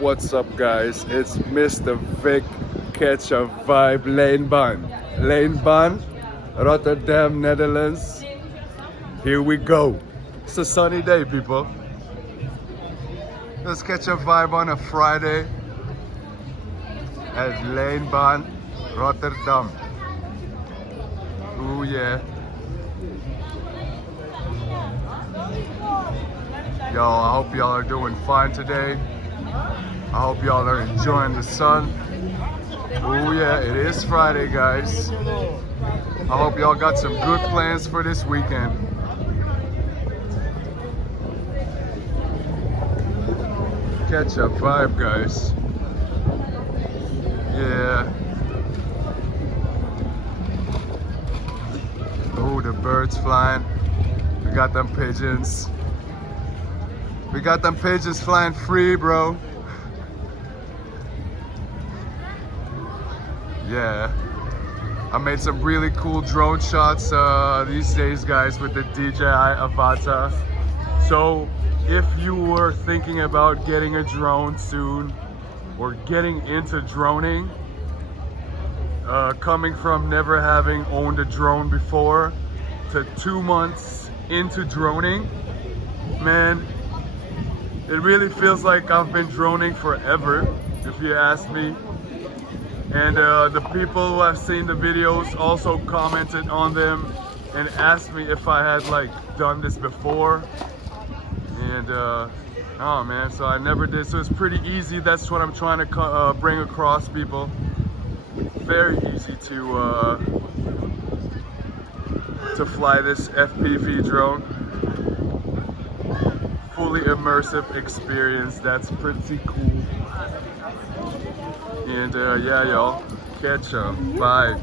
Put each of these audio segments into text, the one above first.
What's up, guys? It's Mr. Vic. Catch a vibe. Lijnbaan. Lijnbaan, Rotterdam, Netherlands. Here we go. It's a sunny day, people. Let's catch a vibe on a Friday at Lijnbaan, Rotterdam. Ooh, yeah. Yo, I hope y'all are doing fine today. I hope y'all are enjoying the sun. Oh yeah, it is Friday, guys. I hope y'all got some good plans for this weekend. Catch a vibe, guys. Yeah. Oh, the birds flying. We got them pigeons. We got them pigeons flying free, bro. Yeah. I made some really cool drone shots these days, guys, with the DJI Avata. So if you were thinking about getting a drone soon or getting into droning, coming from never having owned a drone before to 2 months into droning, man, it really feels like I've been droning forever, if you ask me. And the people who have seen the videos also commented on them and asked me if I had like done this before. And oh man, so I never did. So it's pretty easy. That's what I'm trying to bring across, people. Very easy to fly this FPV drone. Fully immersive experience. That's pretty cool. And yeah, y'all, catch a vibe.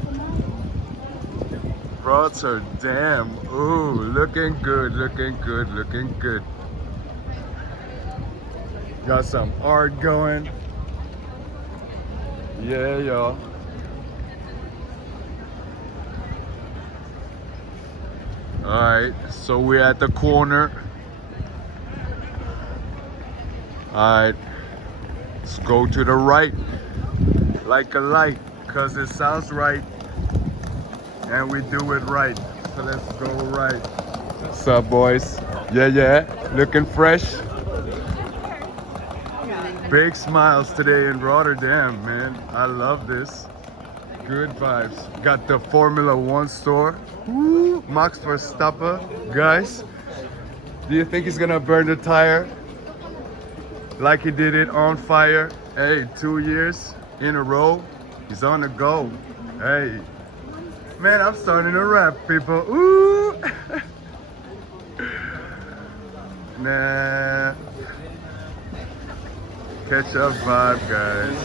Rotterdam. Ooh, looking good, looking good, looking good. Got some art going. Yeah, y'all. Alright, so we're at the corner. Alright, let's go to the right. Like a light, cause it sounds right. And we do it right. So let's go right. What's up, boys? Yeah, yeah, looking fresh. Big smiles today in Rotterdam, man. I love this. Good vibes. Got the Formula 1 store. Woo, Max Verstappen. Guys, do you think he's gonna burn the tire like he did it on fire? Hey, 2 years in a row, he's on the go. Hey, man, I'm starting to rap, people. Ooh. Nah. Catch a vibe, guys.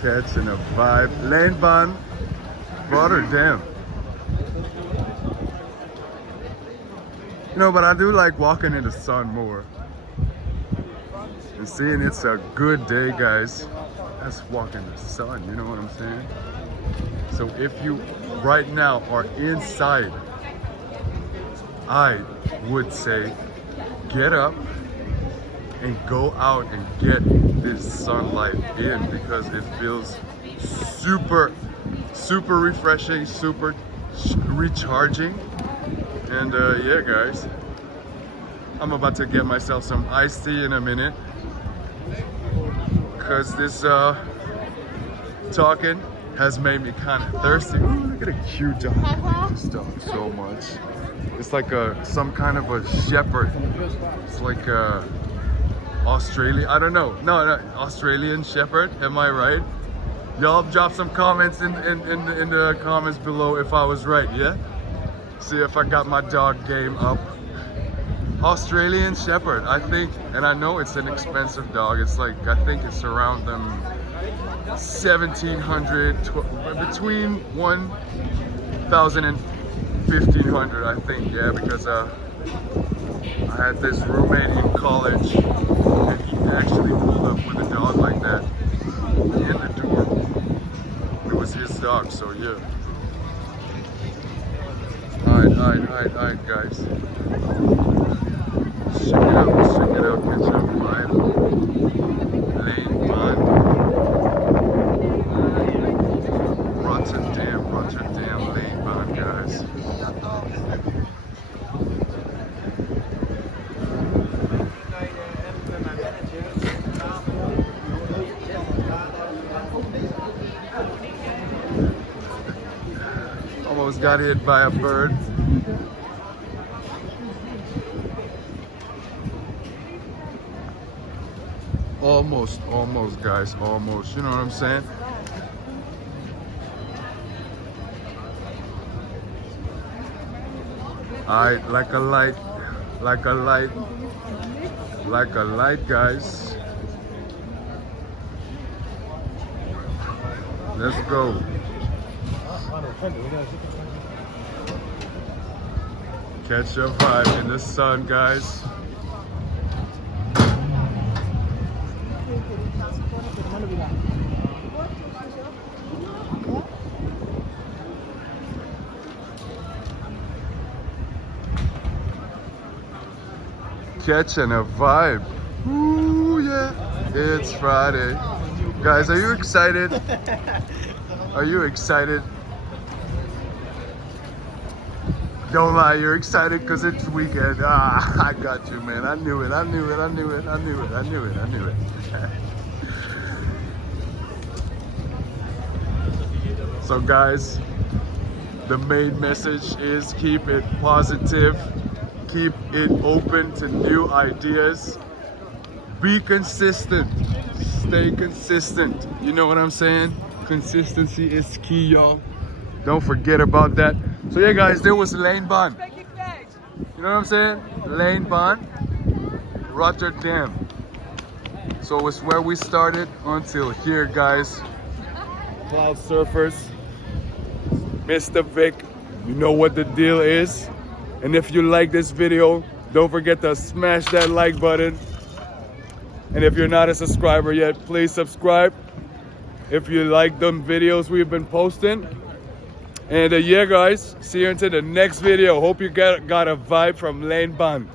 Catching a vibe. Lijnbaan, Rotterdam. You know, but I do like walking in the sun more. And seeing it's a good day, guys. Let's walk in the sun, you know what I'm saying? So if you right now are inside, I would say get up and go out and get this sunlight in, because it feels super refreshing, super recharging. And yeah, guys, I'm about to get myself some iced tea in a minute, because this talking has made me kind of thirsty. Ooh, look at a cute dog. I like this dog so much. It's like some kind of a shepherd. It's like Australia. I don't know. No, Australian shepherd. Am I right? Y'all drop some comments in the comments below if I was right. Yeah. See if I got my dog game up. Australian shepherd, I think, and I know it's an expensive dog. It's like, I think it's around them 1,700, between 1,000 and 1,500, I think. Yeah, because I had this roommate in college, and he actually pulled up with a dog like that in the dorm. It was his dog, so yeah. Alright, guys. Check it out, Catch a vibe. Lijnbaan. Rotterdam, Lijnbaan, guys. Almost got hit by a bird. Almost, guys, almost. You know what I'm saying? Alright, like a light, guys. Let's go. Catch a vibe in the sun, guys. Catching a vibe. Ooh, yeah. It's Friday. Guys, are you excited? Are you excited? Don't lie, you're excited because it's weekend. Ah, I got you, man. I knew it. So guys, the main message is keep it positive. Keep it open to new ideas. Be consistent. Stay consistent. You know what I'm saying? Consistency is key, y'all. Don't forget about that. So yeah, guys, there was Lijnbaan. You know what I'm saying? Lijnbaan, Rotterdam. So it's where we started until here, guys. Cloud surfers, Mr. Vic. You know what the deal is. And if you like this video, don't forget to smash that like button. And if you're not a subscriber yet, please subscribe. If you like them videos we've been posting. And yeah, guys, see you until the next video. Hope you got a vibe from Lijnbaan.